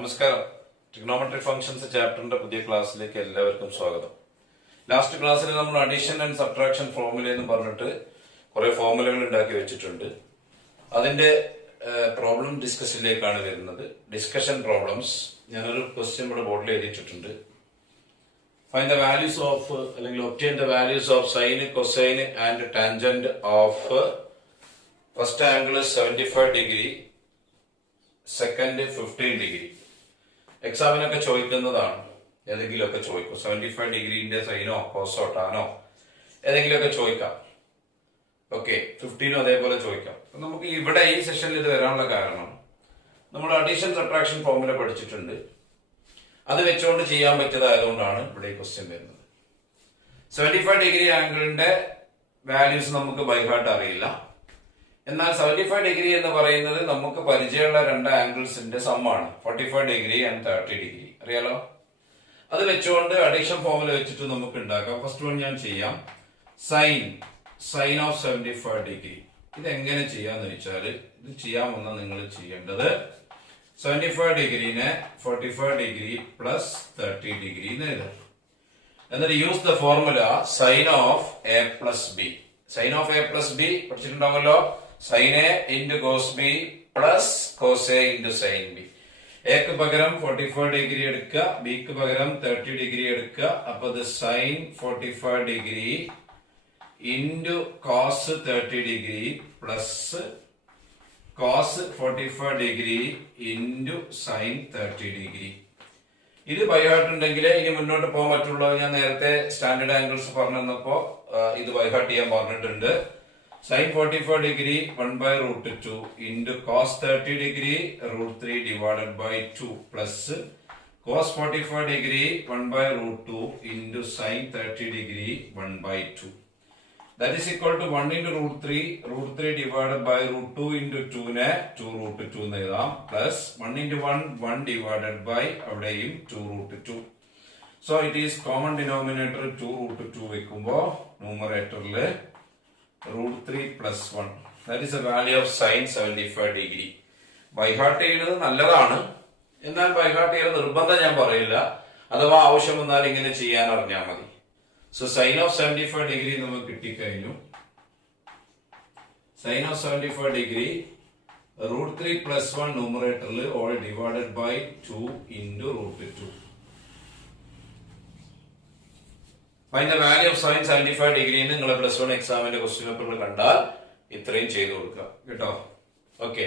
നമസ്കാരം. Trigonometric functions ചാപ്റ്ററിന്റെ പുതിയ ക്ലാസ്സിലേക്ക് എല്ലാവർക്കും സ്വാഗതം. ലാസ്റ്റ് ക്ലാസ്സിൽ നമ്മൾ അഡീഷൻ ആൻഡ് സബ്ട്രാക്ഷൻ ഫോർമുല എന്ന് പറഞ്ഞിട്ട് കുറെ ഫോർമുലകൾ ഉണ്ടാക്കി വെച്ചിട്ടുണ്ട്. അതിന്റെ പ്രോബ്ലം ഡിസ്കഷനിലേക്കാണ് വരുന്നത്. ഡിസ്കഷൻ പ്രോബ്ലംസ് ഞാനൊരു ക്വസ്റ്റ്യൻ ഇവിടെ ബോർഡിൽ എഴുതിയിട്ടുണ്ട്. ഫൈൻഡ് ദ വാല്യൂസ് ഓഫ് അല്ലെങ്കിൽ obtain the values of sine, cosine and tangent of first angle 75 degree, second 15 degree. എക്സാമിനൊക്കെ ചോദിക്കുന്നതാണ്. ഏതെങ്കിലുമൊക്കെ ചോദിക്കും. 75 ഡിഗ്രിന്റെ സൈനോ കോസോ ടാനോ ഏതെങ്കിലുമൊക്കെ ചോദിക്കാം. ഓക്കെ, 15 അതേപോലെ ചോദിക്കാം. നമുക്ക് ഇവിടെ ഈ സെഷനിൽ ഇത് വരാനുള്ള കാരണം നമ്മൾ അഡീഷൻ സബ്ട്രാക്ഷൻ ഫോർമുല പഠിച്ചിട്ടുണ്ട്. അത് വെച്ചുകൊണ്ട് ചെയ്യാൻ പറ്റിയതായതുകൊണ്ടാണ് ഇവിടെ ഈ ക്വസ്റ്റ്യൻ വരുന്നത്. 75 ഡിഗ്രി ആംഗിളിന്റെ വാല്യൂസ് നമുക്ക് ബൈ ഹാർട്ട് അറിയില്ല. എന്നാൽ 75 ഡിഗ്രി എന്ന് പറയുന്നത് നമുക്ക് പരിചയമുള്ള രണ്ട് ആംഗിൾസിന്റെ സമ്മാണ്. 45 ഡിഗ്രി ആൻഡ് 30 ഡിഗ്രി അറിയാലോ. അത് വെച്ചുകൊണ്ട് അഡീഷൻ ഫോർമുല വെച്ചിട്ട് നമുക്ക് ഉണ്ടാക്കാം. ഫസ്റ്റ് വൺ ഞാൻ ചെയ്യാം. Sine of 75 degree. ഇത് എങ്ങനെ ചെയ്യാന്ന് വെച്ചാല്, ഇത് ചെയ്യാമെന്ന് നിങ്ങൾ ചെയ്യേണ്ടത് 75 ഡിഗ്രിനെ 45 ഡിഗ്രി പ്ലസ് 30 ഡിഗ്രി എന്ന് എഴുതാം. എന്നിട്ട് use the formula sine of A plus B. Sine of A plus B പഠിച്ചിട്ടുണ്ടാവല്ലോ. Sine A into cos B plus cos A into sine B. എക്ക് പകരം 45 ഡിഗ്രി എടുക്കുക, ബിക്ക് പകരം 30 ഡിഗ്രി എടുക്കുക. അപ്പൊ ഇത് sine 45 degree into cos 30 degree plus cos 45 degree into sine 30 degree. ഇത് ബൈഹാർട്ടുണ്ടെങ്കിലേ ഇനി മുന്നോട്ട് പോകാൻ പറ്റുള്ളൂ. ഞാൻ നേരത്തെ സ്റ്റാൻഡേർഡ് ആംഗിൾസ് പറഞ്ഞു തന്നപ്പോ ഇത് ബൈഹാർട്ട് ചെയ്യാൻ പറഞ്ഞിട്ടുണ്ട്. Sine 45 degree 1/√2 into cos 30 degree √3 divided by 2 plus cos 45 degree 1/√2 into sine 30 degree 1/2. That is equal to 1 into √3 divided by √2 into 2 നെ 2√2 എന്ന് എഴുതാം. പ്ലസ് 1 into 1 divided by അവിടെയും 2√2. So it is common denominator 2√2 വെക്കുമ്പോ ന്യൂമറേറ്ററില് √3 plus 1. That is the value of sin 75 degree. By heart ചെയ്യുന്നത് നല്ലതാണ്. എന്നാൽ by heart ചെയ്യുന്നത് നിർബന്ധം ഞാൻ പറയില്ല. അഥവാ ആവശ്യം വന്നാൽ ഇങ്ങനെ ചെയ്യാൻ അറിഞ്ഞാൽ മതി. സോ സൈൻ ഓഫ് 75 ഡിഗ്രി നമുക്ക് കിട്ടിക്കഴിഞ്ഞു. സൈൻ ഓഫ് 75 ഡിഗ്രി √3 plus 1 ന്യൂമറേറ്ററിൽ all divided by 2 into √2. Find the value of sine 75 degree നിങ്ങൾ പ്ലസ് 1 എക്സാമിന്റെ ക്വസ്റ്റ്യൻ പേപ്പറിൽ കണ്ടാൽ ഇത്രയും ചെയ്തു കൊടുക്കുക കേട്ടോ. ഓക്കെ,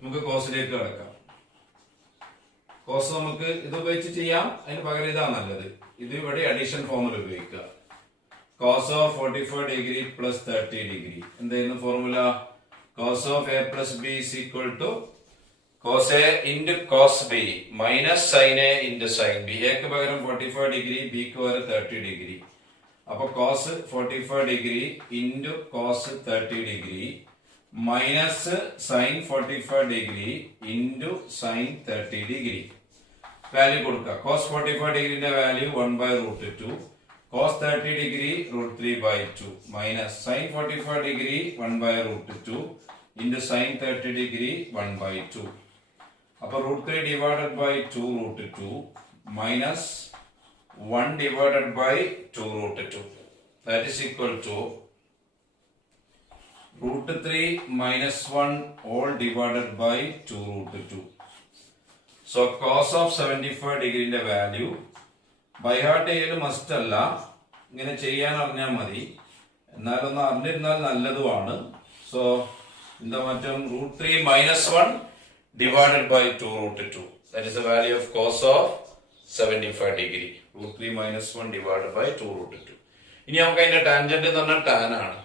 നമുക്ക് കോസിലേക്ക് കിടക്കാം. കോസ് നമുക്ക് ഇത് ഉപയോഗിച്ച് ചെയ്യാം. അതിന് പകരം ഇതാ നല്ലത്. ഇത് ഇവിടെ അഡീഷൻ ഫോർമുല ഉപയോഗിക്കുക. Cos of 45 degree plus 30 degree എന്തായിരുന്നു formula? Cos of A plus B is equal to cos A into cos B minus sine A into sine B. എക്ക് പകരം 45 ഡിഗ്രി, ബിക്ക് പകരം 30 ഡിഗ്രി. അപ്പൊ cos 45 degree into cos 30 degree minus sine 45 degree into sine 30 degree. Value കൊടുക്കുക. Cos 45 ഡിഗ്രിന്റെ value 1/√2, cos 30 degree √3/2 minus sine 45 degree 1/√2 into sine 30 degree 1/2. അപ്പൊ √3 divided by 2√2 minus 1 divided by 2√2. That is equal to √3 minus 1 all divided by 2√2. So cos of 75 ഡിഗ്രിന്റെ value by heart ചെയ്യൽ must അല്ല, ഇങ്ങനെ ചെയ്യാൻ അറിഞ്ഞാൽ മതി. എന്നാലൊന്ന് അറിഞ്ഞിരുന്നാൽ നല്ലതുമാണ്. സോ എന്താ മാറ്റം? √3 minus 1 divided by 2√2. That is the value of cos of 75 degree. √3 minus 1 divided by 2√2. ഇനി നമുക്ക് അതിന്റെ ടാൻജന്റ് എന്ന് പറഞ്ഞാൽ ടാൻ ആണ്.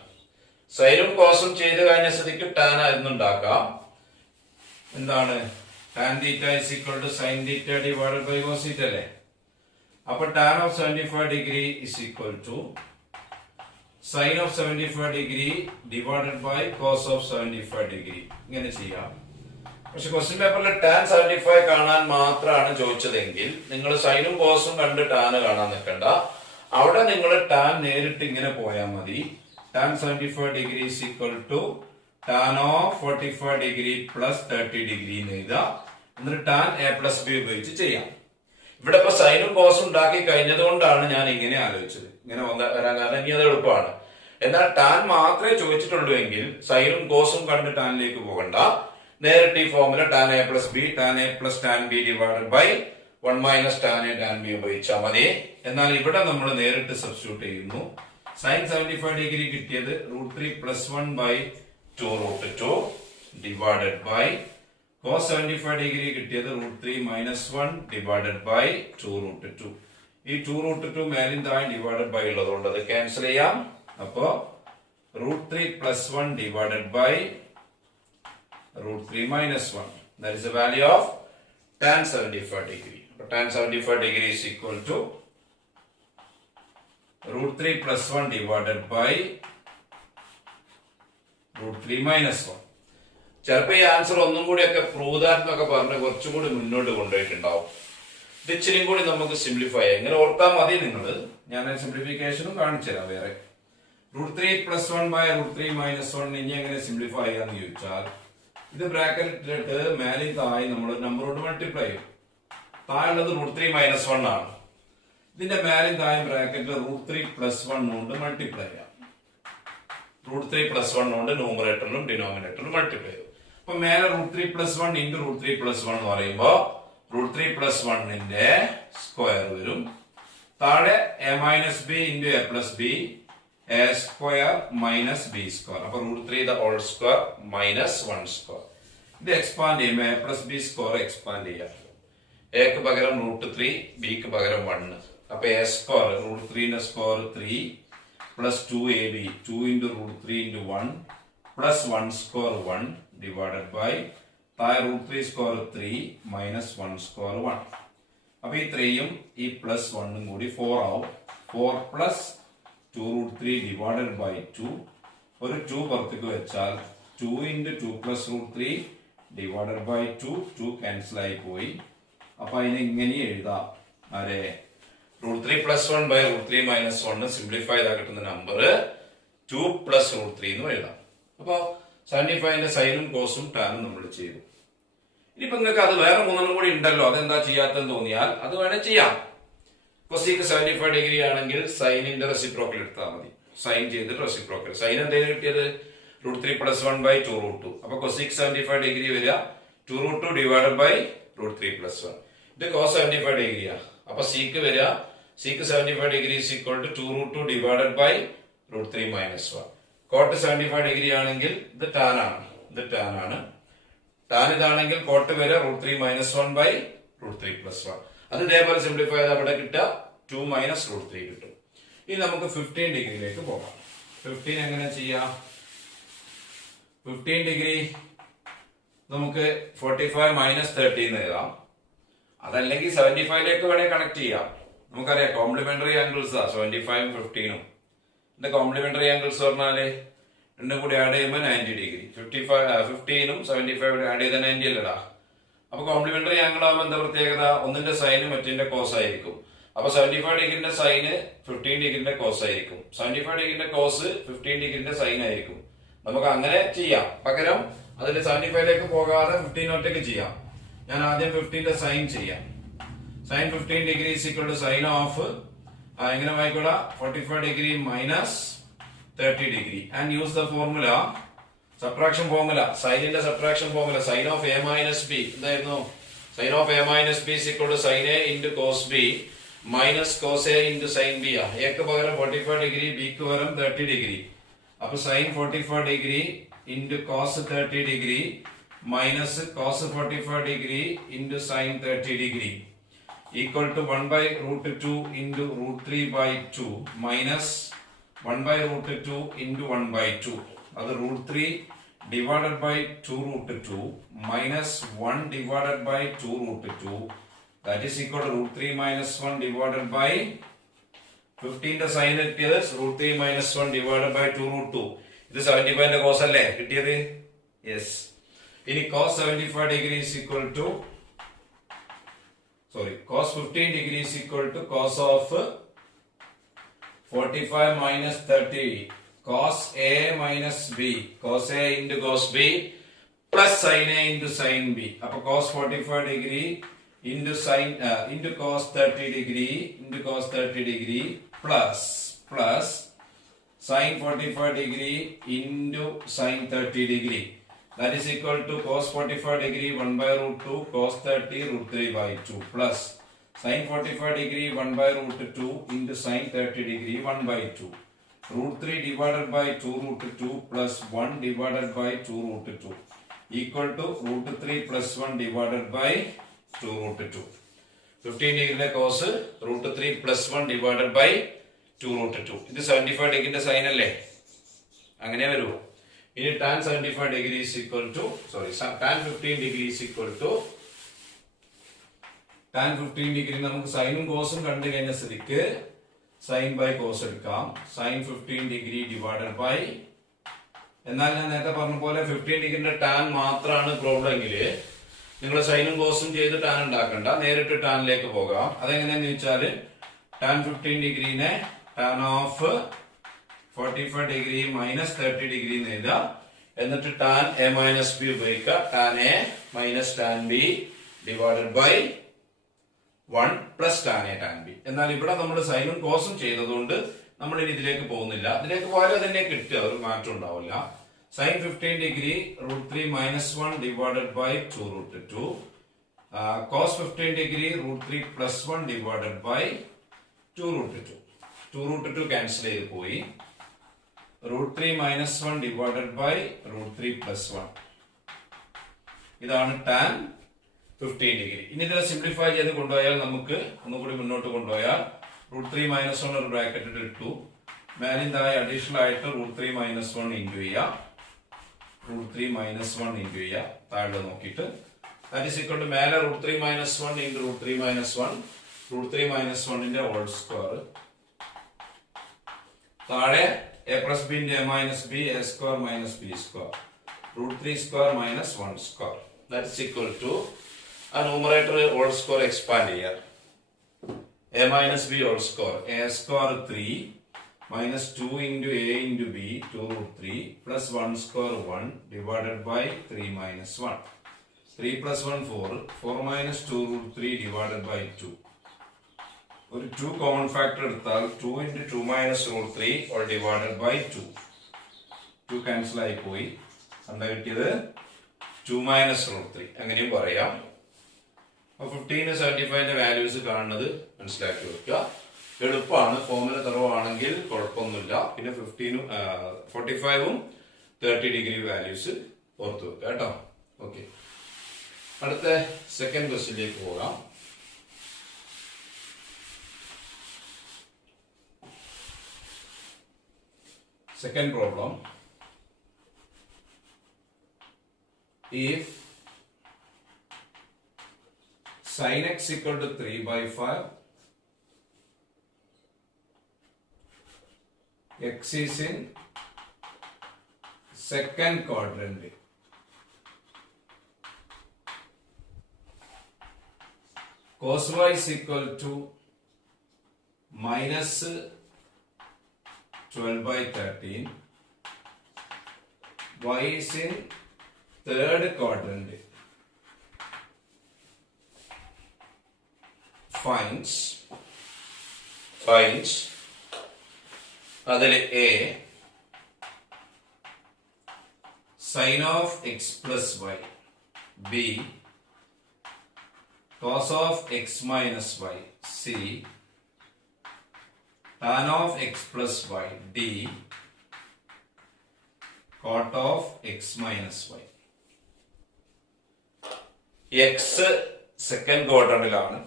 സൈനും കോസും ചെയ്ത് കഴിഞ്ഞ സ്ഥിതിക്ക് ടാൻ ആയിരുന്നു ഉണ്ടാക്കാം. എന്താണ്? Tan theta is equal to sin theta divided by cos theta അല്ലേ. അപ്പൊ tan of 75 degree is equal to sin of 75 degree divided by cos of 75 degree. ഇങ്ങനെ ചെയ്യാം. പക്ഷെ ക്വസ്റ്റ്യൻ പേപ്പറിൽ ടാൻ 75 കാണാൻ മാത്രമാണ് ചോദിച്ചതെങ്കിൽ നിങ്ങൾ സൈനും കോസും കണ്ട് ടാന് കാണാൻ നിൽക്കണ്ട. അവിടെ നിങ്ങൾ ടാൻ നേരിട്ട് ഇങ്ങനെ പോയാൽ മതി. Tan 75 degree is equal to tan of 45 degree plus 30 degree എന്ന് എഴുതാം. എന്നിട്ട് ടാൻ എ പ്ലസ് ബി ഉപയോഗിച്ച് ചെയ്യാം. ഇവിടെ ഇപ്പൊ സൈനും കോസും ഉണ്ടാക്കി കഴിഞ്ഞത് കൊണ്ടാണ് ഞാൻ ഇങ്ങനെ ആലോചിച്ചത്, ഇങ്ങനെ വരാൻ കാരണം ഇനി അത് എളുപ്പമാണ്. എന്നാൽ ടാൻ മാത്രമേ ചോദിച്ചിട്ടുള്ളൂ എങ്കിൽ സൈനും കോസും കണ്ട് ടാനിലേക്ക് പോകണ്ട, നേരിട്ട് ഈ formula tan A plus B tan A plus tan B divided by 1 minus tan A tan B ഉപയോഗിച്ചാൽ മതി. എന്നാൽ ഇവിടെ നമ്മൾ നേരിട്ട് സബ്സ്റ്റിറ്റ്യൂട്ട് ചെയ്യുന്നു. സൈൻ 75 ഡിഗ്രി കിട്ടിയത് √3 plus 1 by 2√2 divided by cos 75 degree കിട്ടിയത് √3 മൈനസ് 1 ഡിവൈഡഡ് ബൈ 2√2. ഈ 2√2 മേലിൽ താഴെ ഡിവൈഡഡ് ബൈ ഉള്ളതുകൊണ്ട് അത് ക്യാൻസൽ ചെയ്യാം. അപ്പോ √3 plus 1 divided by √3 minus 1. That is the value of tan 75 degree. Tan 75 degree is equal to √3 plus 1 divided by √3 minus 1. ചിലപ്പോ ഈ ആൻസർ ഒന്നും കൂടിയൊക്കെ പ്രൂവ് ദാറ്റ് എന്നൊക്കെ പറഞ്ഞ് കുറച്ചും കൂടി മുന്നോട്ട് കൊണ്ടുപോയിട്ടുണ്ടാവും. ഇത് ഇച്ചിരിയും കൂടി നമുക്ക് സിംപ്ലിഫൈ എങ്ങനെ ഓർത്താൽ മതി നിങ്ങൾ. ഞാൻ സിംപ്ലിഫിക്കേഷനും കാണിച്ചു തരാം. വേറെ √3 plus 1 by √3 minus 1 ഇനി എങ്ങനെ സിംപ്ലിഫൈ ചെയ്യാന്ന് ചോദിച്ചാൽ, ഇത് ബ്രാക്കറ്റിലിട്ട് മേലെ താഴെ നമ്മൾ നമ്പർ കൊണ്ട് മൾട്ടിപ്ലൈ ചെയ്യും. താഴെ ഉള്ളത് √3 മൈനസ് 1 ആണ്. ഇതിന്റെ മേലെ താഴെ ബ്രാക്കറ്റിൽ √3 പ്ലസ് 1 കൊണ്ട് മൾട്ടിപ്ലൈ ചെയ്യാം. √3 പ്ലസ് 1 കൊണ്ട് ന്യൂമറേറ്ററിലും ഡിനോമിനേറ്ററിലും മൾട്ടിപ്ലൈ ചെയ്യും. അപ്പൊ മേലെ √3 പ്ലസ് 1 ഇൻറ്റു √3 പ്ലസ് 1 എന്ന് പറയുമ്പോ √3 പ്ലസ് 1ന്റെ സ്ക്വയർ വരും. താഴെ A minus B into A plus B A square minus B square. അപ്പൊ √3 the whole square minus 1 square. ഇത് എക്സ്പാൻഡ് ചെയ്യുമ്പോൾ A plus B square expand ചെയ്യാം. എക്ക് പകരം √3 ബിക്ക് പകരം 1. അപ്പൊ എ സ്ക്വയർ √3ന്റെ square 3 plus 2ab 2 into √3 into 1 plus 1 square 1 divided by താഴെ √3 സ്ക്വയർ 3 മൈനസ് 1 സ്ക്വയർ 1. അപ്പൊ ഈ 3യും ഈ പ്ലസ് 1ഉം കൂടി 4 ആവും. 4 പ്ലസ് 2√3 divided by 2. ഒരു 2 പുറത്തേക്ക് വെച്ചാൽ 2 into 2 plus √3 divided by 2. 2 cancel ആയി പോയി. അപ്പൊ അതിനെ ഇങ്ങനെ എഴുതാം. അതെ, √3 plus 1 by √3 minus 1 സിംപ്ലിഫൈ ചെയ്താൽ കിട്ടുന്ന നമ്പർ 2 plus √3 എന്ന് എഴുതാം. അപ്പൊ 75ന്റെ സൈനും കോസും ടാനും നമ്മൾ ചെയ്തു. ഇനിയിപ്പോ നിങ്ങൾക്ക് അത് വേറെ മൂന്നെണ്ണം കൂടി ഉണ്ടല്ലോ, അതെന്താ ചെയ്യാത്തെന്ന് തോന്നിയാൽ അത് വേണേ ചെയ്യാം. കൊസീക്ക് 75 ഡിഗ്രി ആണെങ്കിൽ സൈനിന്റെ റെസിപ്രോക്കൽ എടുത്താൽ മതി. സൈൻ ചെയ്തിട്ട് റെസിപ്രോക്കൽ. സൈൻ എന്തെങ്കിലും കിട്ടിയത് √3 പ്ലസ് 1 ബൈ 2√2. അപ്പൊ കൊസീക്ക് 75 ഡിഗ്രി വരിക 2√2 ഡിവൈഡഡ് ബൈ √3 പ്ലസ് 1. ഇത് കോസ് 75 ഡിഗ്രിയാ. അപ്പൊ സീക്ക് വരിക sec 75 degree is equal to 2√2 divided by √3 minus 1. Cot 75 degree ആണെങ്കിൽ ഇത് ടാൻ ആണ്. ഇത് ടാൻ ആണ്. ടാൻ ഇതാണെങ്കിൽ കോട്ട് വരിക √3 മൈനസ് 1 ബൈ √3 പ്ലസ് 1. അത് ഇതേപോലെ സിംപ്ലിഫൈ ചെയ്ത് അവിടെ കിട്ടുക 2 മൈനസ് √3 കിട്ടും. ഇനി നമുക്ക് 15 ഡിഗ്രിയിലേക്ക് പോകാം. 15 എങ്ങനെ ചെയ്യാം? 15 ഡിഗ്രി നമുക്ക് 45 മൈനസ് 30 എന്ന് എഴുതാം. അതല്ലെങ്കിൽ 75ലേക്ക് വേണേൽ കണക്ട് ചെയ്യാം. നമുക്കറിയാം കോംപ്ലിമെന്ററി ആംഗിൾസ് 75ഉം 15ഉം. ഇതിന്റെ കോംപ്ലിമെന്ററി ആംഗിൾസ് പറഞ്ഞാല് രണ്ടും കൂടി ആഡ് ചെയ്യുമ്പോൾ 90 ഡിഗ്രി. 15ഉം 75 ആഡ് ചെയ്ത 90 അല്ലടാ. അപ്പൊ കോംപ്ലിമെന്ററി ആംഗിൾ ആകുമ്പോൾ എന്താ പ്രത്യേകത? ഒന്നിന്റെ സൈന് മറ്റേ കോസ് ആയിരിക്കും. അപ്പൊ 75 ഡിഗ്രിന്റെ സൈന് 15 ഡിഗ്രിന്റെ കോസ് ആയിരിക്കും. 75 ഡിഗ്രിന്റെ കോസ് 15 ഡിഗ്രിന്റെ സൈൻ ആയിരിക്കും. നമുക്ക് അങ്ങനെ ചെയ്യാം. പകരം അതിൽ 75ലേക്ക് പോകാതെ 15 ഒറ്റയ്ക്ക് ചെയ്യാം. ഞാൻ ആദ്യം 15ന്റെ സൈൻ ചെയ്യാം. Sine 15 degree is equal to sine of എങ്ങനെ വായിക്കൂടാ 45 degree minus 30 degree and use the formula subtraction formula. സൈനിന്റെ subtraction formula sine of A minus B എന്തായിരുന്നു? Sine of A minus B is equal to sine A into cos B minus cos A into sine B. എക്ക് പകരം 45 degree ബിക്ക് പകരം 30 degree. അപ്പൊ sine 45 degree into cos 30 degree minus cos 45 degree into sine 30 degree equal to 1 by √2 into √3 by 2 minus 1 by √2 into 1 by 2. അത് √3 divided by 2√2 minus 1 divided by 2√2. That is equal to √3 minus 1 divided by 15ന്റെ sign കിട്ടിയത് √3 minus 1 divided by 2√2. ഇത് 75ന്റെ cos അല്ലേ കിട്ടിയത്? Yes. ഇനി cos 75 degree is equal to cos 15 degree is equal to cos of 45 minus 30 cos A minus B. Cos A into cos B plus sine A into sine B. അപ്പൊ cos 45 degree into sine into cos 30 degree into cos 30 degree plus plus sine 45 degree into sin 30 degree. That is equal to cos 45 degree 1 by root 2 cos 30 root 3 by 2 plus sin 45 degree 1 by root 2 into sin 30 degree 1 by 2 root 3 divided by 2 root 2 plus 1 divided by 2 root 2 equal to root 3 plus 1 divided by 2 root 2. 15 degree cos root 3 plus 1 divided by 2 root 2. ഇത് 75 ഡിഗ്രിന്റെ sign അല്ലേ, അങ്ങനെ വരൂ. ഇനി tan 75 degree is equal to tan 15 degree is equal to tan 15 degree നമുക്ക് സൈനും കോസും കണ്ടു കഴിഞ്ഞ സ്ഥിതിക്ക് sign by cos എടുക്കാം. സൈൻ 15 degree ഡിവൈഡഡ് ബൈ, എന്നാൽ ഞാൻ നേരത്തെ പറഞ്ഞ പോലെ 15 ഡിഗ്രിന്റെ ടാൻ മാത്രമാണ് പ്രോബ്ലം എങ്കിൽ നിങ്ങൾ സൈനും കോസും ചെയ്ത് ടാൻ ഉണ്ടാക്കണ്ട, നേരിട്ട് ടാനിലേക്ക് പോകാം. അതെങ്ങനെയാന്ന് ചോദിച്ചാൽ tan 15 ഡിഗ്രീനെ tan of 45 degree minus 30 degree എന്ന് എഴുതാം. എന്നിട്ട് tan a മൈനസ് ബി ഉപയോഗിക്കുക. tan a minus tan b divided by 1 plus tan a tan b. എന്നാൽ ഇവിടെ നമ്മൾ സൈനും കോസും ചെയ്തതുകൊണ്ട് നമ്മൾ ഇനി ഇതിലേക്ക് പോകുന്നില്ല. ഇതിലേക്ക് പോയാലും അതിനെ കിട്ടുക, ഒരു മാറ്റം ഉണ്ടാവില്ല. Sine 15 degree root 3 minus 1 divided by 2 root 2 cos 15 degree root 3 plus 1 divided by 2 root 2. 2 root 2 cancel ചെയ്ത് പോയി. Root 3 minus 1 divided by root 3 plus 1. ഇതാണ് ടാൻ 15 ഡിഗ്രി. ഇനി ഇതിനെ സിംപ്ലിഫൈ ചെയ്ത് കൊണ്ടുപോയാൽ നമുക്ക് ഒന്നുകൂടി മുന്നോട്ട് കൊണ്ടുപോയാൽ റൂട്ട് 3 മൈനസ് 1 ഒരു ബ്രാക്കറ്റിൽ ഇട്ടു. മേലിന്തായി അഡീഷണൽ ആയിട്ട് റൂട്ട് 3 മൈനസ് 1 ഇൻറ്റു ചെയ്യുക. റൂട്ട് 3 മൈനസ് 1 ഇൻറ്റു ചെയ്യുക താഴെ നോക്കിയിട്ട്. ദാറ്റ് ഈസ് ഈക്വൽ ടു മേലെ root 3 minus 1 into root 3 minus 1 root 3 minus 1ന്റെ ഹോൾ സ്ക്വയർ. താഴെ A plus B into A minus B A square minus B square root 3 square minus 1 square. That is equal to ആ numerator whole square expand ചെയ്യാം. A minus b whole square a square 3 minus 2 into a into b 2 root 3 plus 1 square 1 divided by 3 minus 1. 3 plus 1 4 4 minus 2 root 3 divided by 2. ഒരു 2 common factor എടുത്താൽ 2 into 2 minus root 3 all divided by 2. 2 cancel ആയി പോയി. എന്താ കിട്ടിയത്? 2 minus root 3. അങ്ങനെയും പറയാം. അപ്പൊ 15 75ന്റെ values കാണുന്നത് മനസ്സിലാക്കി വെക്കുക. എളുപ്പമാണ്, ഫോർമുല കുറവാണെങ്കിൽ കുഴപ്പമൊന്നുമില്ല. പിന്നെ 15 45ഉം 30 ഡിഗ്രി വാല്യൂസ് ഓർത്ത് വെക്കുക കേട്ടോ. ഓക്കെ, അടുത്ത സെക്കൻഡ് ക്വസ്റ്റ്യനിലേക്ക് പോകാം. Second problem, if sin x equal to 3 by 5, x is in second quadrant, cos y is equal to minus 12 by 13, y is in third quadrant, finds അതിൽ a sin of x plus y, b cos of x minus y, c tan of x plus y, d cot of x minus y. x second ക്വാഡ്രന്റിലാണ്.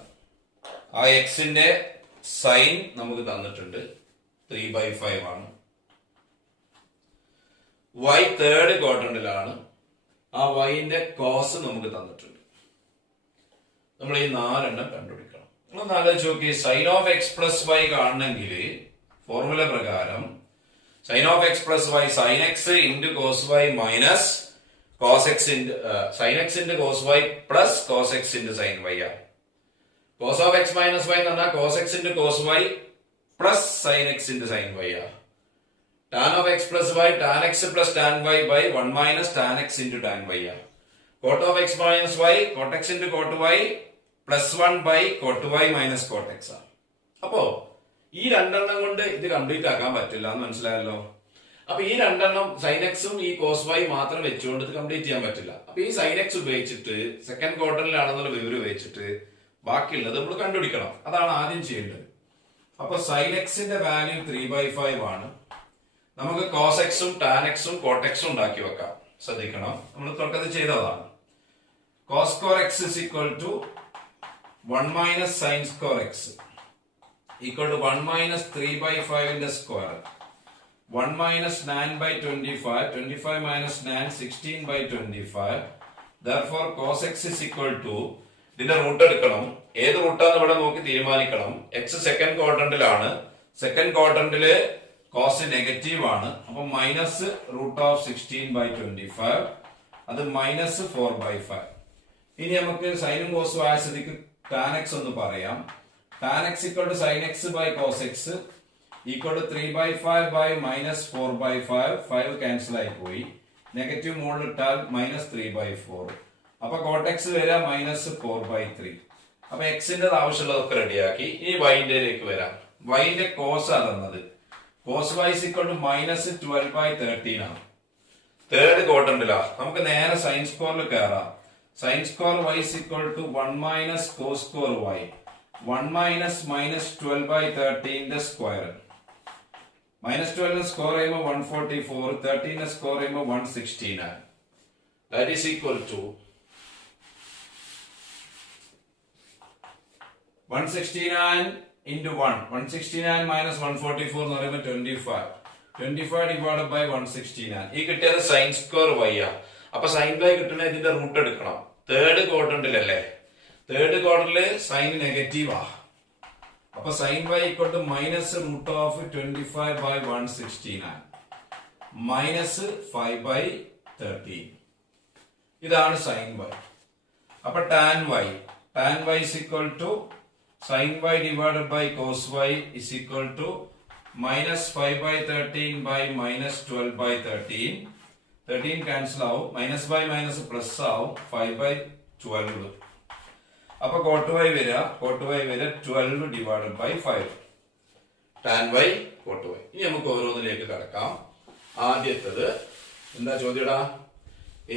ആ എക്സിന്റെ sign നമുക്ക് തന്നിട്ടുണ്ട്, 3 by 5 ആണ്. y third ക്വാഡ്രന്റിലാണ്. ആ yന്റെ കോസ് നമുക്ക് തന്നിട്ടുണ്ട്. നമ്മൾ ഈ 4 എണ്ണം കണ്ടുപിടിക്കണം. ഒന്ന് ആലോചിച്ച് നോക്കി. Sine of X plus Y കാണണമെങ്കിൽ ഫോർമുല പ്രകാരം sine of X plus Y sine X into cos Y minus cos X into sine X into cos Y plus cos X into sine Y ആണ്. Cos of X minus Y എന്ന് പറഞ്ഞാൽ cos X into cos Y plus sine X into sine Y ആണ്. Tan of X plus Y tan X plus tan Y by 1 minus tan x into tan y ആണ്. Cot of x minus y, cot x into cot y plus 1 by cot y minus cot x ആണ്. അപ്പോ ഈ രണ്ടെണ്ണം കൊണ്ട് ഇത് complete ആക്കാൻ പറ്റില്ല എന്ന് മനസ്സിലായല്ലോ. അപ്പൊ ഈ രണ്ടെണ്ണം സൈൻ എക്സും ഈ കോസ് വൈ മാത്രം വെച്ചുകൊണ്ട് ഇത് കംപ്ലീറ്റ് ചെയ്യാൻ പറ്റില്ല. അപ്പൊ ഈ സൈൻ എക്സ് ഉപയോഗിച്ചിട്ട് സെക്കൻഡ് ക്വാർട്ടറിലാണെന്നുള്ള വിവരം ഉപയോഗിച്ചിട്ട് ബാക്കിയുള്ളത് നമ്മൾ കണ്ടുപിടിക്കണം. അതാണ് ആദ്യം ചെയ്യേണ്ടത്. അപ്പൊ സൈൻ എക്സിന്റെ വാല്യൂ 3/5 ആണ്. നമുക്ക് കോസ് എക്സും ടാൻ എക്സും കോട്ട് എക്സും ഉണ്ടാക്കി വെക്കാം. ശ്രദ്ധിക്കണം, നമ്മൾ തുടക്കത്തിൽ ചെയ്തതാണ്. Cos square x is equal to 1 minus sine square x equal to 1 minus 3/5 ന്റെ square 1 minus 9 by 25, 25 minus 9, 16 by 25. Therefore, cos x is equal to, ഇതിന്റെ റൂട്ട് എടുക്കണം. ഏത് റൂട്ടാന്ന് ഇവിടെ നോക്കി തീരുമാനിക്കണം. എക്സ് സെക്കൻഡ് ക്വാഡ്രന്റിലാണ്. സെക്കൻഡ് ക്വാഡ്രന്റില് കോസ് നെഗറ്റീവ് ആണ്. അപ്പൊ മൈനസ് റൂട്ട് ഓഫ് 16/25, അത് മൈനസ് 4/5. ഇനി നമുക്ക് സൈനും കോസും ആയ സ്ഥിതിക്ക് ടാൻ എക്സ് ഒന്ന് പറയാം. Tan x equal to sine x by cos x equal to 3/5 by minus 4/5. 5 cancel ആയി പോയി. നെഗറ്റീവ് മോളിൽ ഇട്ടാൽ മൈനസ് 3/4. അപ്പൊ കോട്ട് എക്സ് വരിക മൈനസ് 4/3. അപ്പൊ എക്സിന്റെ ആവശ്യമുള്ളതൊക്കെ റെഡിയാക്കി. ഇനി വൈൻഡിലേക്ക് വരാം. വൈന്റെ കോസ് തന്നത് cos y equal to minus 12/13 ആണ്. തേർഡ് ക്വാഡ്രന്റിലാ. നമുക്ക് നേരെ സൈൻ സ്ക്വയറിൽ കയറാം. Sine square y equal to 1 minus cos square y 1 minus minus 12/13 ന്റെ സ്ക്വയർ. മൈനസ് 12 സ്കോർ ചെയ്യുമ്പോൾ 144, 13 സ്കോർ ചെയ്യുമ്പോൾ 169. That is equal to 169 into 1. 169 minus 144 എന്ന് പറയുമ്പോൾ 25. 25 divided by 169. ഈ കിട്ടിയത് സൈൻ സ്ക്വയർ വൈ ആ. അപ്പൊ സൈൻ വൈ കിട്ടണ ഇതിന്റെ റൂട്ട് എടുക്കണം. തേർഡ് ക്വാഡ്രന്റിലല്ലേ. തേർഡ് ക്വാർട്ടറില് സൈൻ നെഗറ്റീവാ. അപ്പൊ sine Y equal to minus root of 25/169 minus 5/13. ഇതാണ് സൈൻ വൈ. അപ്പൊ tan Y is equal to sine Y divided by cos Y is equal to minus 5/13 by minus 12/13. 13 cancel ആവും. Minus by minus plus ആവും. 5/12. അപ്പൊ cot Y വരിക 12 divided by 5. Tan Y cot Y. ഇനി നമുക്ക് ഓരോന്നിലേക്ക് കടക്കാം. ആദ്യത്തത് എന്താ ചോദ്യടാ?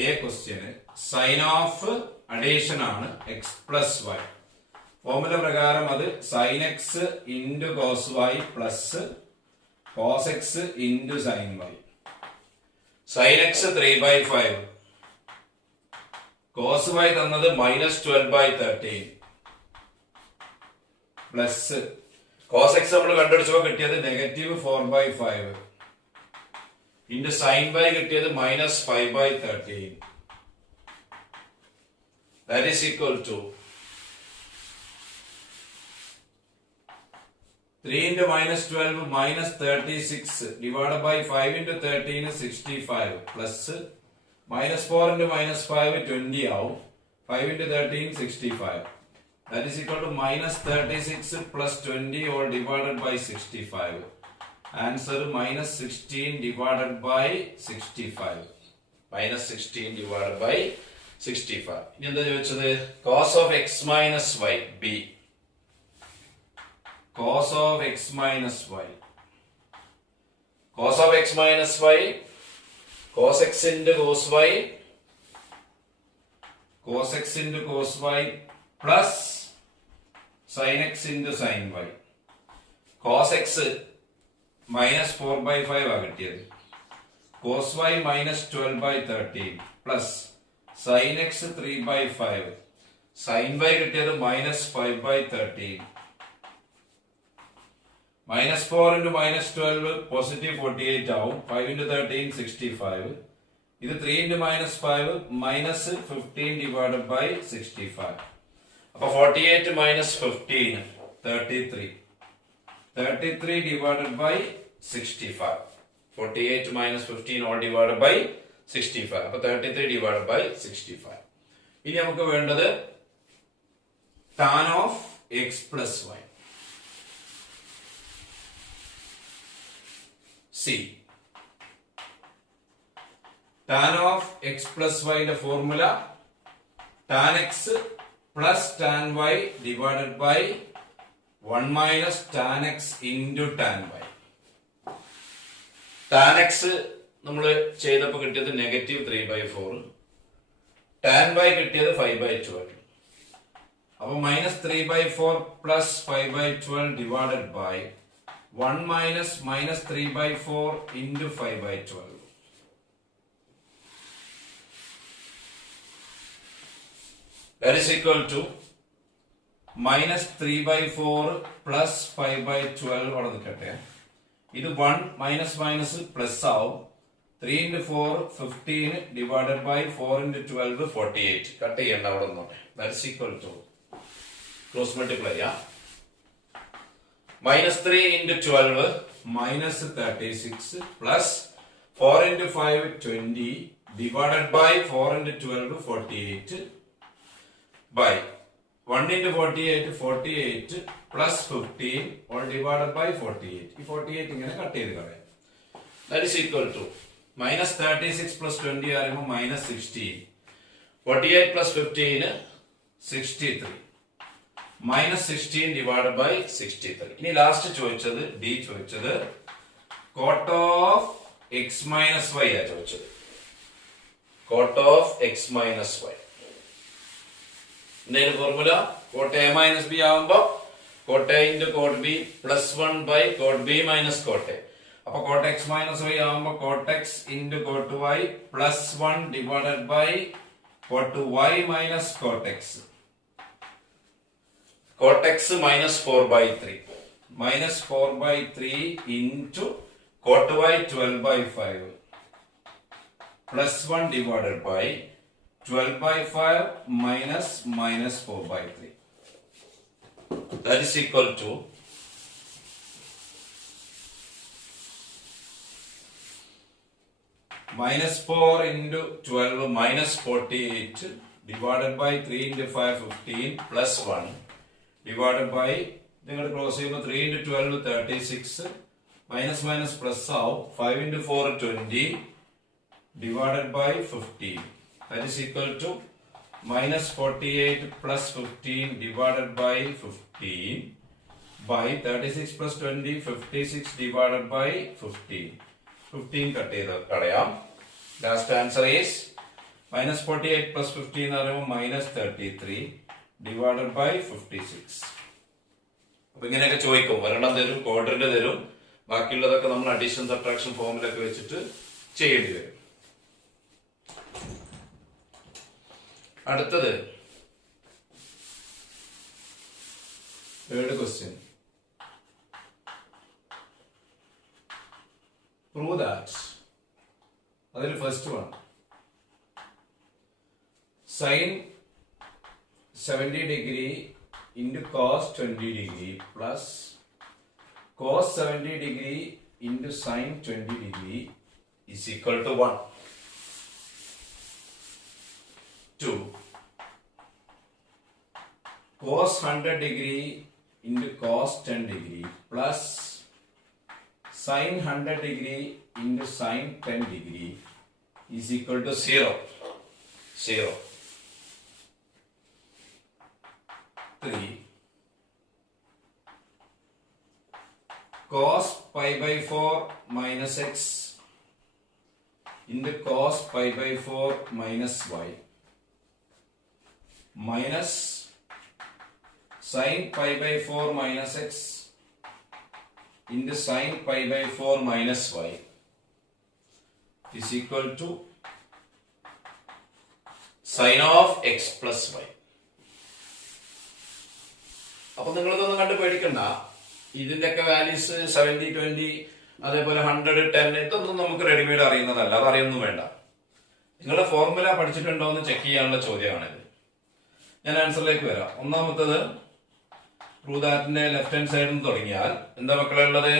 എ ക്വസ്റ്റ്യന് സൈൻ ഓഫ് അഡീഷൻ ആണ് എക്സ് പ്ലസ് വൈ. ഫോർമുല പ്രകാരം അത് sine X into cos Y plus cos X into sine Y. Sine X 3/5, cos Y തന്നത് മൈനസ് 12/13 പ്ലസ് കോസ് എക്സ് നമ്മൾ കണ്ടുപിടിച്ചപ്പോൾ കിട്ടിയത് നെഗറ്റീവ് 4/5 ഇൻറ്റു സൈൻ വൈ കിട്ടിയത് minus 5/13. That is equal to 3 into minus 12 minus 36 divided by 5 into 13 is 65 plus minus 4 into minus 5 20 out 5 into 13 65. That is equal to minus 36 plus 20 all divided by 65. Answer minus 16 divided by 65. Minus 16 divided by 65. ഇനി എന്താ ചോദിച്ചത്? Cos of x minus y b. Cos of x minus y. Cos of x minus y. Cos x into cos y. Cos x into cos y plus sin x into sin y. Cos x minus 4/5 ആ കിട്ടിയത്. Cos y minus 12/13 plus sin x 3/5. Sin y കിട്ടിയത് minus 5/13. Minus 4 into minus 12 positive 48 ആവും. 5 into 13 65. ഇത് 3 into minus 5 minus 15 divided by 65. അപ്പൊ 48 minus 15 33. 33 divided by 65. 48 minus 15 all divided by 65. അപ്പൊ 33 divided by 65. ഇനി നമുക്ക് വേണ്ടത് tan of x plus y. C. Tan of x plus y ന്റെ formula tan x plus tan y divided by 1 minus tan x into tan y. tan x നമ്മൾ ചെയ്തപ്പോൾ കിട്ടിയത് -3/4, tan y കിട്ടിയത് 5/12. അപ്പോൾ -3/4 plus 5/12 divided by 1 minus -3/4 into 5/12. That is equal to -3/4 plus 5/12 അവിടെ നിൽക്കട്ടെ. ഇത് 1 minus minus plus ആവും. 3 into 4 15 divided by 4 into 12 48. Cut ചെയ്യണ്ട അവിടെ നിന്നോട്ടെ. That is equal to cross multiply ചെയ്യാം. -3 into 12 -36 plus 4 into 5 20 divided by 4 into 12 48 by 1 into 48 48 plus 15 all divided by 48. ഈ 48 ഇങ്ങനെ കട്ട് ചെയ്ത് കളയാം. That is equal to -36 plus 20 ആകുമ്പോൾ -16. 48 plus 15 63. -16 divided by 63. ഇനി ലാസ്റ്റ് ചോദിച്ചത് ഡി ചോദിച്ചത് cot of x minus y ആ ചോദിച്ചത്. cot of x minus y. ഇതിന്റെ formula cot a minus b ആവുമ്പോ cot a into cot b plus 1 by cot b minus cot a. അപ്പൊ cot x minus y ആവുമ്പോ cot x into cot y plus 1 divided by cot y minus cot x. cot x minus 4/3 minus 4/3 into cot y 12/5 plus 1 divided by 12/5 minus -4/3. That is equal to -4 into 12 minus 48 divided by 3 into 5 15 plus 1 divided by നിങ്ങൾ close ചെയ്യുമ്പോൾ 3 into 12 36 minus minus plus ആവും. 5 into 4 20 divided by 15. That is equal to -48 plus 15 divided by 15 by 36 plus 20 56 divided by 15. 15 cut ചെയ്ത് കളയാം. Last answer is -48 plus 15 എന്ന് പറയുമ്പോൾ -33 divided by 56. അപ്പൊ ഇങ്ങനെയൊക്കെ ചോദിക്കും. ഒരെണ്ണം തരും, ക്വാഡ്രന്റ് തരും, ബാക്കിയുള്ളതൊക്കെ നമ്മൾ അഡീഷൻ സബ്ട്രാക്ഷൻ ഫോമിലൊക്കെ വെച്ചിട്ട് ചെയ്യേണ്ടി വരും. അടുത്തത് തേർഡ് ക്വസ്റ്റ്യൻ. Prove that. അതിൽ first one sine 70 degree into cos 20 degree plus cos 70 degree into sin 20 degree is equal to 1. 2. Cos 100 degree into cos 10 degree plus sin 100 degree into sin 10 degree is equal to 0. 0. 3. Cos pi by 4 minus x into cos pi by 4 minus y minus sin pi by 4 minus x into sin pi by 4 minus y is equal to sin of x plus y. അപ്പൊ നിങ്ങളിതൊന്നും കണ്ട് പേടിക്കണ്ട. ഇതിന്റെയൊക്കെ values 70 20 അതേപോലെ 100 10 ഇതൊന്നും നമുക്ക് readymade അറിയുന്നതല്ല. അത് അറിയൊന്നും വേണ്ട. നിങ്ങളുടെ ഫോർമുല പഠിച്ചിട്ടുണ്ടോ എന്ന് ചെക്ക് ചെയ്യാനുള്ള ചോദ്യമാണിത്. ഞാൻ ആൻസറിലേക്ക് വരാം. ഒന്നാമത്തത് പ്രൂവ് ദാറ്റിന്റെ ലെഫ്റ്റ് ഹാൻഡ് സൈഡിൽ നിന്ന് തുടങ്ങിയാൽ എന്താ മക്കളെ ഉള്ളത്?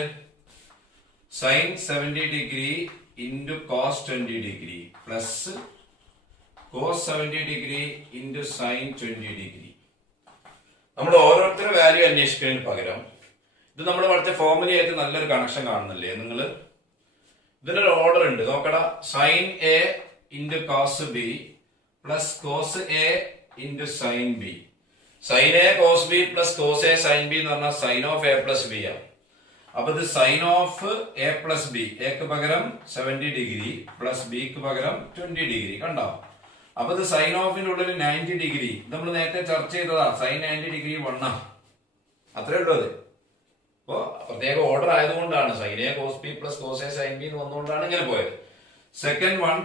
Sine 70 degree into cos 20 degree plus cos 70 degree into sine 20 degree. നമ്മൾ ഓരോരുത്തരുടെ വാല്യൂ അന്വേഷിക്കുന്നതിന് പകരം ഇത് നമ്മൾ ഇവിടുത്തെ ഫോർമുലയായിട്ട് നല്ലൊരു കണക്ഷൻ കാണുന്നില്ലേ നിങ്ങൾ? ഇതിനൊരു ഓർഡർ ഉണ്ട്, നോക്കടാ. Sine A into cos B plus cos A into sine b. Sine a cos B plus cos a sine b എന്ന് പറഞ്ഞാൽ sine of A plus b ആണ്. അപ്പൊ ഇത് sine of A plus b, എക്ക് പകരം 70 degree plus ബിക്ക് പകരം 20 degree. കണ്ടോ? അപ്പൊ ഇത് സൈൻ ഓഫിന്റെ ഉള്ളിൽ 90 ഡിഗ്രി. നമ്മൾ നേരത്തെ ചർച്ച ചെയ്തതാ, സൈൻ 90 ഡിഗ്രി 1 അത്രേ ഉള്ളൂ. അത് അപ്പോ പ്രത്യേക ഓർഡർ ആയതുകൊണ്ടാണ് sine a cos B plus cos a sine b എന്ന് വന്നുകൊണ്ടാണ് ഇങ്ങനെ പോയത്. സെക്കൻഡ് വൺ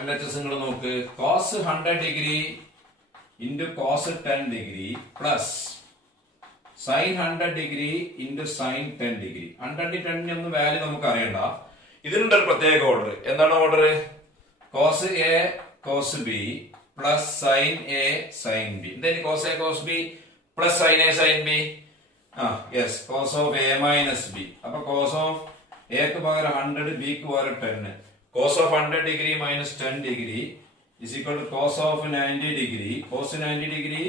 LHS നിങ്ങൾ നോക്ക്. Cos 100 degree into cos 10 degree plus sine 100 degree into sine 10 degree. 100 10 ഒന്നും വാല്യൂ നമുക്ക് അറിയണ്ട. ഇതിനുണ്ടൊരു പ്രത്യേക ഓർഡർ. എന്താണ് order? Cos A cos B plus sine A sine B. എന്തായാലും cos A cos B plus sine A sine B. Yes, cos of A minus B. അപ്പൊ cos of എക്ക് പകരം 100, ബിക്ക് പകരം 10. Cos of 100 degree minus 10 degree is equal to cos of 90 degree. Cos 90 degree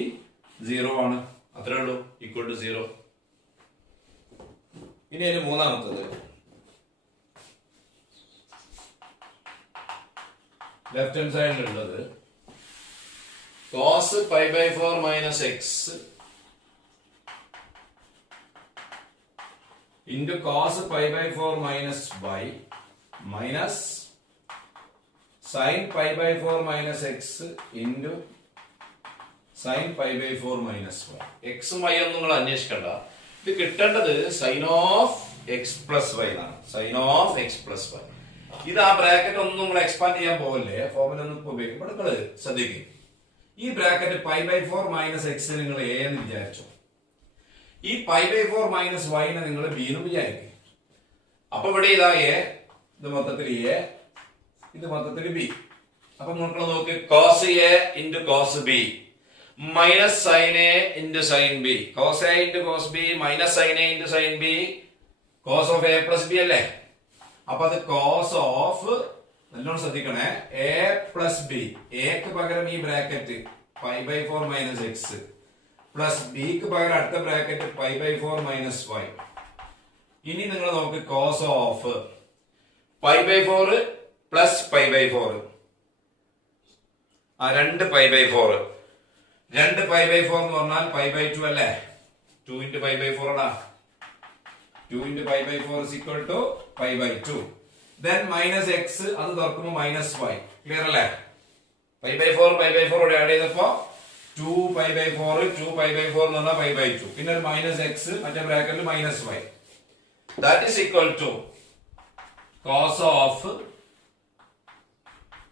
0 ആണ്. അത്രേ ഉള്ളൂ, equal to 0. ഇനി അതിന് മൂന്നാമത്തത് ലെഫ്റ്റ് ഹാൻഡ് സൈഡിലുള്ളത് cos pi by 4 minus x into cos pi by 4 minus y minus sine pi by 4 minus x into sine pi by 4 minus y. എക്സും y ഒന്നും നിങ്ങൾ അന്വേഷിക്കണ്ട. ഇത് കിട്ടേണ്ടത് sine of X plus y എന്നാണ്. Sine of X plus y. ഇത് ആ bracket ഒന്നും നിങ്ങൾ എക്സ്പാൻഡ് ചെയ്യാൻ പോകല്ലേ, ഫോർമുല ഒന്നും ഉപയോഗിക്കുമ്പോൾ നിങ്ങൾ ശ്രദ്ധിക്കും. ഈ bracket pi by 4 minus x നിങ്ങൾ എ എന്ന് വിചാരിച്ചു. ഈ പൈ ബൈ 4 മൈനസ് വൈനെ നിങ്ങൾ ബി എന്ന് വിചാരിക്കും. അപ്പൊ ഇവിടെ ഇതാ എ, ഇത് മൊത്തത്തിൽ എ, ഇത് മൊത്തത്തിൽ ബി. അപ്പൊ നിങ്ങൾ നോക്ക്, cos A into cos B minus sine A into sine b. Cos A into cos B minus sine A into sine b. Cos of A plus b അല്ലേ? അപ്പൊ അത് കോസ് ഓഫ്, നല്ലോണം ശ്രദ്ധിക്കണേ, എ പ്ലസ് ബി. എക്ക് പകരം ഈ bracket pi by 4 minus x plus ബിക്ക് പകരം അടുത്ത bracket pi by 4 minus y. ഇനി നിങ്ങൾ നോക്ക്, cos of pi by 4 plus pi by 4. 2 pi by 4. 2 pi by 4 എന്ന് പറഞ്ഞാൽ പൈ ബൈ 2 അല്ലേ? 2 ഇൻറ്റു പൈ ബൈ 4 ആണ്. 2 into pi by 4 is equal to pi by 2. Then minus x, അത് തുറക്കുമ്പോൾ minus y. Clear അല്ലേ? പൈ ബൈ 4 ഇവിടെ add ചെയ്തപ്പോ 2 pi by 4 2 pi by 4 എന്ന് പറഞ്ഞാൽ പൈ ബൈ 2. പിന്നെ ഒരു മൈനസ് എക്സ്, മറ്റേ ബ്രാക്കറ്റിൽ minus y. That is equal to cos of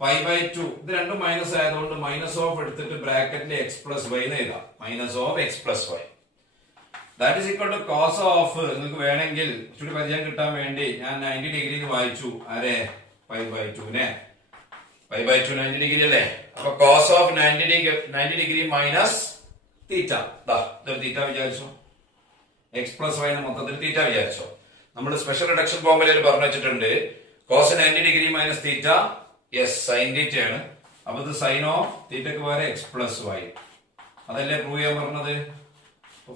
pi by 2. ഇത് രണ്ടും മൈനസ് ആയതുകൊണ്ട് മൈനസ് ഓഫ് എടുത്തിട്ട് ബ്രാക്കറ്റിൽ എക്സ് പ്ലസ് വൈ എന്ന് എഴുതാം. Minus of X plus y. That is equal to cos of, നിങ്ങൾക്ക് വേണമെങ്കിൽ ഇച്ചിരി പരിചയം കിട്ടാൻ വേണ്ടി ഞാൻ 90 ഡിഗ്രി വായിച്ചു. ആരെ? പൈ ബൈ 2നെ. പൈ ബൈ 2 90 ഡിഗ്രി അല്ലേ? അപ്പൊ cos of 90 degree minus theta. ഇതൊരു തീറ്റ വിചാരിച്ചു. എക്സ് പ്ലസ് വൈ മൊത്തത്തിൽ തീറ്റ വിചാരിച്ചു. നമ്മൾ സ്പെഷ്യൽ റിഡക്ഷൻ ഫോർമുലയിൽ പറഞ്ഞു വെച്ചിട്ടുണ്ട്, cos 90 degree minus theta, yes, sine തീറ്റയാണ്. അപ്പൊ ഇത് സൈൻ ഓഫ് തീറ്റക്ക് പകരം എക്സ് പ്ലസ് വൈ. അതല്ലേ പ്രൂവ് ചെയ്യാൻ പറഞ്ഞത്?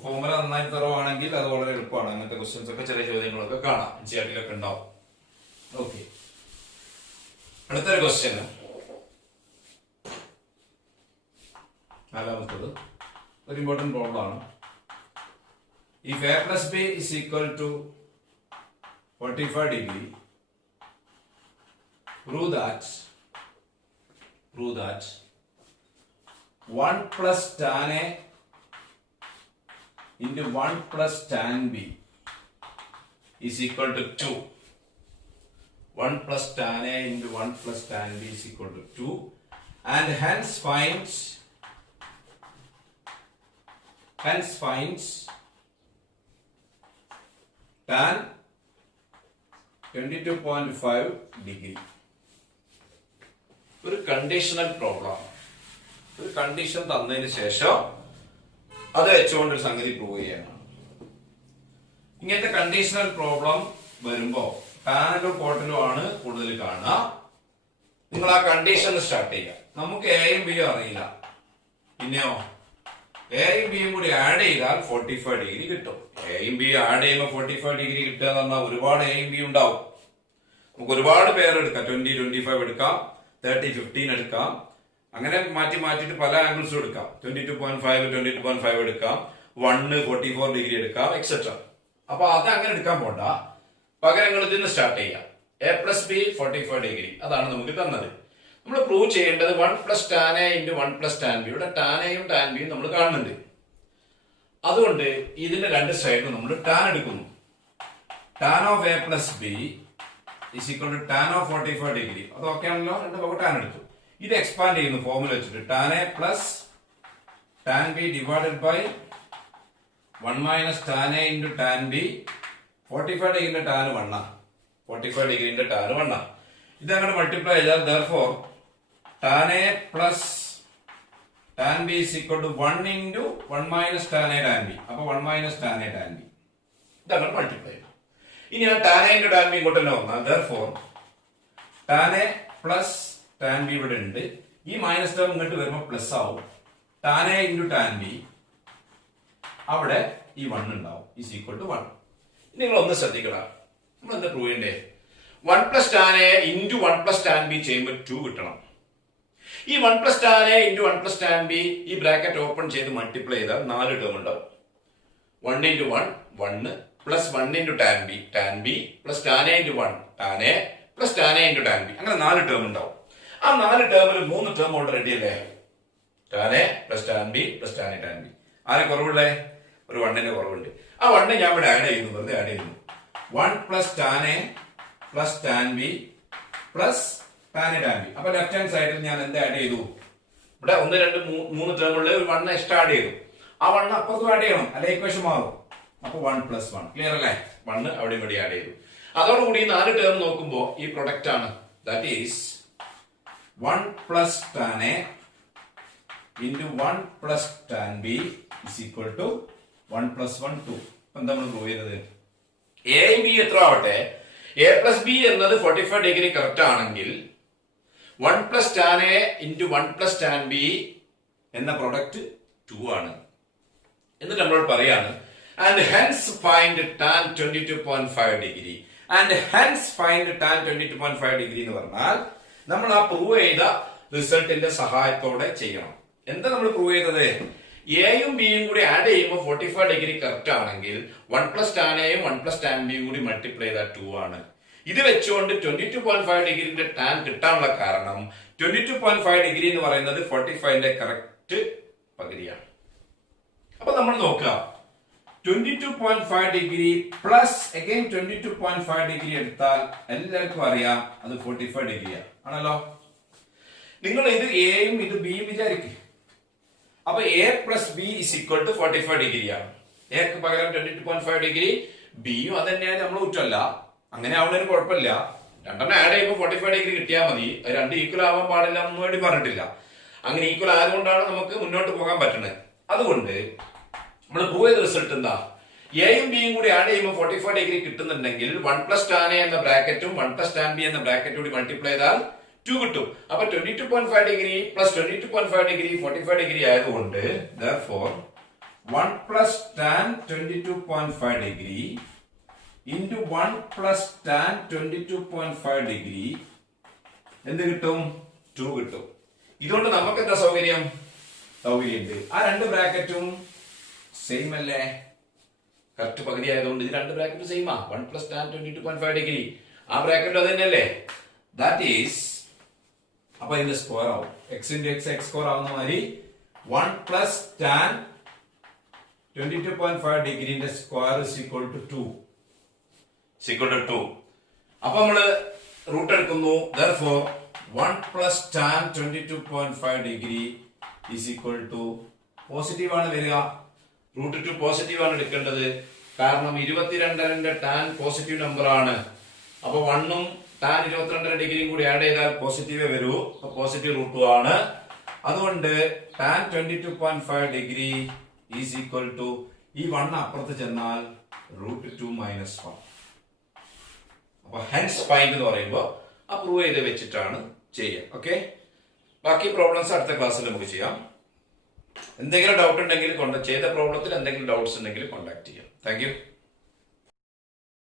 ഫോർമുല നന്നായി തറവാണെങ്കിൽ അത് വളരെ എളുപ്പമാണ്. അങ്ങനത്തെ ക്വസ്റ്റ്യൻസ് ഒക്കെ, ചെറിയ ചോദ്യങ്ങളൊക്കെ കാണാം, എൻസിആർടിയിലൊക്കെ ഉണ്ടാവും. ഓക്കെ, അടുത്തൊരു ക്വസ്റ്റ്യൻ, നാലാമത്തത് ഒരു ഇമ്പോർട്ടന്റ് പ്രോബ്ലം ആണ്. If a plus b is equal to 45 degree, prove that 1 plus tan a into 1 plus tan b is equal to 2. 1 plus tan a into 1 plus tan b is equal to 2, and hence finds tan 22.5 degree. ഒരു conditional problem. ഒരു condition തന്നതിന് ശേഷം അത് വെച്ചുകൊണ്ട് ഒരു സംഗതി prove ചെയ്യണം. ഇങ്ങനത്തെ കണ്ടീഷണൽ പ്രോബ്ലം വരുമ്പോ ടാനിലോ കോട്ടിലോ ആണ് കൂടുതൽ കാണുക. നിങ്ങൾ ആ കണ്ടീഷൻ സ്റ്റാർട്ട് ചെയ്യുക. നമുക്ക് എയും ബിയും അറിയില്ല, പിന്നെയോ എയും ബിയും കൂടി ആഡ് ചെയ്താൽ 45 ഡിഗ്രി കിട്ടും. എയും ബിയും ആഡ് ചെയ്യുമ്പോൾ 45 ഡിഗ്രി കിട്ടുക എന്ന് പറഞ്ഞാൽ ഒരുപാട് എയും ബി ഉണ്ടാവും. നമുക്ക് ഒരുപാട് പേര് എടുക്കാം. 20 25 എടുക്കാം, 30 15 എടുക്കാം. അങ്ങനെ മാറ്റിയിട്ട് പല ആംഗിൾസും എടുക്കാം. 22.5 എടുക്കാം, 144 ഡിഗ്രി എടുക്കാം, എക്സെട്ര. അപ്പൊ അത് അങ്ങനെ എടുക്കാൻ പോണ്ട. പകരം നിങ്ങൾ ഇതിന് സ്റ്റാർട്ട് ചെയ്യാം. a പ്ലസ് ബി 45 ഡിഗ്രി അതാണ് നമുക്ക് തന്നത്. നമ്മൾ പ്രൂവ് ചെയ്യേണ്ടത് 1 plus tan A into 1 plus tan B. ഇവിടെ ടാൻ എയും ടാൻ ബിയും നമ്മൾ കാണുന്നുണ്ട്. അതുകൊണ്ട് ഇതിന്റെ രണ്ട് സൈഡിലും നമ്മൾ ടാൻ എടുക്കുന്നു. Tan of A plus B is equal to tan of 45 degree. അത് ഓക്കെ ആണല്ലോ. രണ്ട് പக்கம் ടാൻ എടുത്തു. ഇത് എക്സ്പാൻഡ് ചെയ്യുന്നു ഫോർമുല വെച്ചിട്ട്. Tan A plus tan B divided by 1 minus tan A into tan B. 45 ഡിഗ്രിന്റെ ടാൻ 1. 45 ഡിഗ്രിന്റെ ടാൻ 1. ഇത് അങ്ങനെ മൾട്ടിപ്ലൈ ചെയ്താൽ therefore tan a plus tan b is equal to 1 into 1 minus tan a tan b. അപ്പൊ 1 minus tan a tan b ഇത് അങ്ങനെ multiply ചെയ്യും. ഇനി ആ tan a into tan b ഇങ്ങോട്ട് തന്നെ വന്നാൽ therefore tan a plus tan b ഇവിടെ ഉണ്ട്. ഈ മൈനസ് ടേം ഇങ്ങോട്ട് വരുമ്പോൾ പ്ലസ് ആവും. tan a into tan b അവിടെ ഈ 1 ഉണ്ടാവും is equal to 1. നിങ്ങൾ ഒന്ന് ശ്രദ്ധിക്കണം. നമ്മൾ എന്താ പ്രൂവ് ചെയ്യണ്ടേ? 1 plus tan A into 1 plus tan B ചെയ്യുമ്പോൾ 2 കിട്ടണം. ഈ 1 plus tan A into 1 plus tan B ഈ ബ്രാക്കറ്റ് ഓപ്പൺ ചെയ്ത് മൾട്ടിപ്ലൈ ചെയ്താൽ 4 ടേം ഉണ്ടാവും. 1 into 1 1 plus 1 into tan B plus tan A into 1 tan A plus tan A into tan B. അങ്ങനെ 4 term ഉണ്ടാവും. ആ 4 ടേമിൽ 3 ടേം ഓൾറെഡി റെഡി അല്ലേ? Tan A plus tan B plus tan A tan B. ആരെ കുറവുള്ളേ? ഒരു 1ന്റെ കുറവുണ്ട്. ആ 1 ഞാൻ ഇവിടെ ആഡ് ചെയ്യുന്നു, വെറുതെ ആഡ് ചെയ്യുന്നു. 1 plus tan A plus tan B plus tan A tan B. അപ്പൊ ലെഫ്റ്റ് ഹാൻഡ് സൈഡിൽ ഞാൻ എന്ത് ആഡ് ചെയ്തു? ഇവിടെ 1 2 3 ടേമുകളിൽ ഒരു 1 എക്സ്ട്രാ ആഡ് ചെയ്തു. ആ 1 അപ്പുറത്തും ആഡ് ചെയ്യണം, അല്ലെ ഇക്വേഷൻ മാറും. അപ്പൊ 1 പ്ലസ് 1 ക്ലിയർ അല്ലേ? 1 അവിടെ ഇവിടെ ആഡ് ചെയ്തു. അതോടുകൂടി 4 ടേം നോക്കുമ്പോൾ ഈ പ്രൊഡക്റ്റ് ആണ്. That is 1 plus tan A into 1 plus tan b is equal to 1 plus 1 2. എന്താ നമ്മൾ പ്രൂവ് ചെയ്തത്? എയും ബി എത്ര ആവട്ടെ, എ പ്ലസ് ബി എന്നത് 45 ഡിഗ്രി കറക്റ്റ് ആണെങ്കിൽ 1 plus tan A into 1 plus tan B എന്ന പ്രൊഡക്റ്റ് 2 ആണ്. എന്നിട്ട് നമ്മൾ പറയാണ് and hence find tan 22.5 degree. And hence find tan 22.5 degree എന്ന് പറഞ്ഞാൽ നമ്മൾ ആ പ്രൂവ് ചെയ്ത റിസൾട്ടിന്റെ സഹായത്തോടെ ചെയ്യണം. എന്താ നമ്മൾ പ്രൂവ് ചെയ്തത്? എയും ബിയും കൂടി ആഡ് ചെയ്യുമ്പോൾ 45 ഡിഗ്രി കറക്റ്റ് ആണെങ്കിൽ 1 പ്ലസ് ടാൻ എയും 1 പ്ലസ് ടാൻ ബിയും കൂടി മൾട്ടിപ്ലൈ ചെയ്താൽ 2 ആണ്. ഇത് വെച്ചുകൊണ്ട് 22.5 ഡിഗ്രിന്റെ ടാൻ കിട്ടാനുള്ള കാരണം 22.5 ഡിഗ്രി എന്ന് പറയുന്നത് 45ന്റെ കറക്റ്റ് പകുതിയാണ്. അപ്പൊ നമ്മൾ നോക്കുക 22.5 ഡിഗ്രി പ്ലസ് അഗൈൻ 22.5 ഡിഗ്രി എടുത്താൽ എല്ലാവർക്കും അറിയാം അത് 45 ഡിഗ്രിയാണ് ആണല്ലോ. നിങ്ങൾ ഇത് എയും ഇത് ബിയും വിചാരിക്കും. അപ്പൊ a plus B is equal to 45 ഡിഗ്രിയാണ്. എക്ക് പകരം 22.5 ഡിഗ്രി, ബിയും അത് തന്നെയാണ്, നമ്മൾ ഉറ്റല്ല. അങ്ങനെ ആവുന്നതിന് കുഴപ്പമില്ല. രണ്ടെണ്ണം ആഡ് ചെയ്യുമ്പോൾ 45 ഡിഗ്രി കിട്ടിയാൽ മതി. അത് രണ്ട് ഈക്വൽ ആവാൻ പാടില്ല ഒന്നും വേണ്ടി പറഞ്ഞിട്ടില്ല. അങ്ങനെ ഈക്വൽ ആയതുകൊണ്ടാണ് നമുക്ക് മുന്നോട്ട് പോകാൻ പറ്റുന്നത്. അതുകൊണ്ട് നമ്മൾ പ്രൂവ് ചെയ്ത റിസൾട്ട് എന്താ? എയും ബിയും കൂടി ആഡ് ചെയ്യുമ്പോൾ 45 ഡിഗ്രി കിട്ടുന്നുണ്ടെങ്കിൽ 1 പ്ലസ് ടാൻ എ എന്ന ബ്രാക്കറ്റും 1 പ്ലസ് ടാൻ ബി എന്ന ബ്രാക്കറ്റും കൂടി മൾട്ടിപ്ലൈ ചെയ്താൽ 2 കിട്ടും. അപ്പൊ 22.5 ഡിഗ്രി പ്ലസ് 22.5 ഡിഗ്രി 45 ഡിഗ്രി ആയതുകൊണ്ട് therefore 1 plus tan 22.5 degree into 1 plus tan 22.5 degree എന്ത് കിട്ടും? 2 കിട്ടും. ഇതുകൊണ്ട് നമുക്ക് എന്താ സൗകര്യമുണ്ട്? ആ രണ്ട് ബ്രാക്കറ്റും സെയിം അല്ലേ? കറക്റ്റ് പകുതി ആയതുകൊണ്ട് ഇത് രണ്ട് ബ്രാക്കറ്റും സെയിമാ. 1 plus tan 22.5 ഡിഗ്രി ആ ബ്രാക്കറ്റ് അത് തന്നെയല്ലേ? ദാറ്റ് ഈസ് അപ്പൊ ഇതിന്റെ സ്ക്വയർ ആവും. X into x x square ആവുന്ന മാതിരി 1 plus tan 22.5 ഡിഗ്രിന്റെ സ്ക്വയർ ഇസ് ഈക്വൽ ടു 2. അപ്പൊ നമ്മള് റൂട്ട് എടുക്കുന്നു. therefore 1 plus tan 22.5 degree is equal to positive ആണ് വരിക. റൂട്ട് 2 പോസിറ്റീവ് ആണ് എടുക്കേണ്ടത്. കാരണം 22.5 ടാൻ പോസിറ്റീവ് നമ്പർ ആണ്. അപ്പൊ 1ഉം ടാൻ 22.5 ഡിഗ്രിയും കൂടി ആഡ് ചെയ്താൽ പോസിറ്റീവേ വരൂ. അപ്പൊ പോസിറ്റീവ് റൂട്ട് 2 ആണ്. അതുകൊണ്ട് tan 22.5 degree is equal to ഈ 1 അപ്പുറത്ത് ചെന്നാൽ റൂട്ട് 2 മൈനസ് 1. അപ്പൊ ഹെൻസ് ഫൈൻഡ് എന്ന് പറയുമ്പോൾ അപ്രൂവ് ചെയ്ത് വെച്ചിട്ടാണ് ചെയ്യുക. ഓക്കെ, ബാക്കി പ്രോബ്ലംസ് അടുത്ത ക്ലാസ്സിൽ നമുക്ക് ചെയ്യാം. എന്തെങ്കിലും ഡൗട്ട് ഉണ്ടെങ്കിൽ ചെയ്ത പ്രോബ്ലത്തിൽ എന്തെങ്കിലും ഡൗട്ട്സ് ഉണ്ടെങ്കിൽ കോൺടാക്ട് ചെയ്യാം. Thank you.